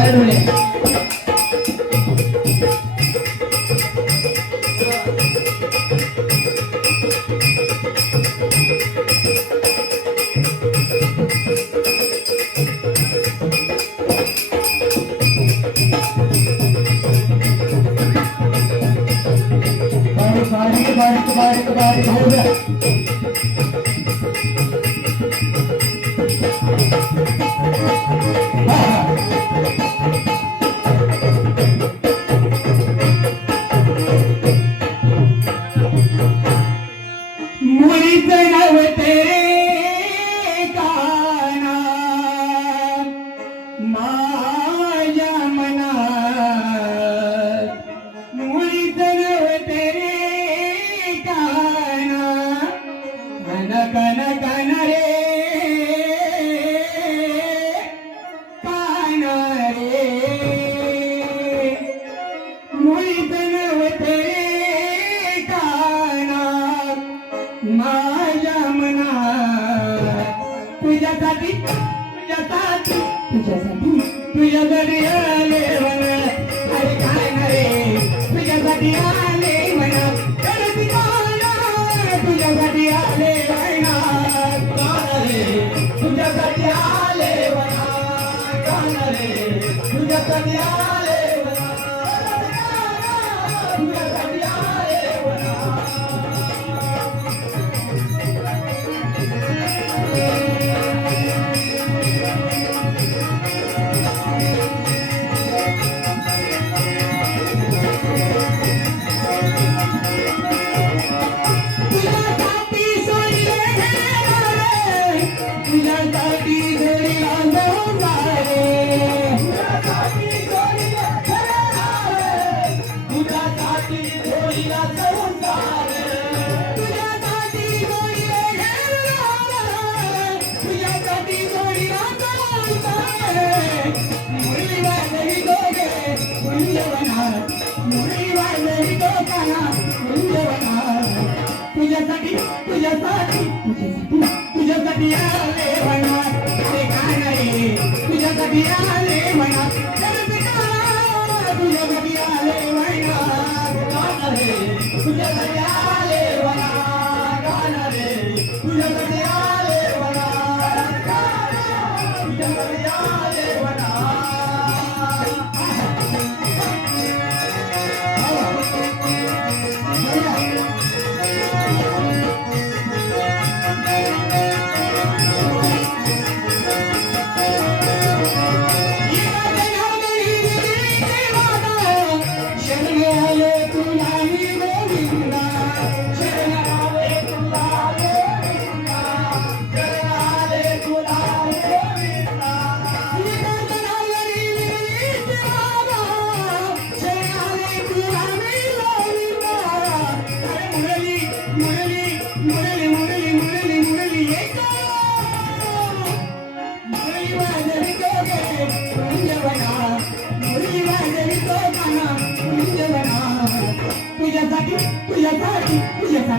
wait a minute. Bye, bye, bye, bye, bye, bye. मुळीच नव्हते रे मा माझ्या मना. तुझ्यासाठी तुझ्यासाठी तुझ्यासाठी तुझ्यासाठी आले म्हणा. अरे काय नाही तुझ्यासाठी आले म्हणा. तुझ्यासाठी आले म्हणा. तुझ्यासाठी आले म्हणा. तुझ्यासाठी तुझ्यासाठी तुझे तुझे దియాలే మన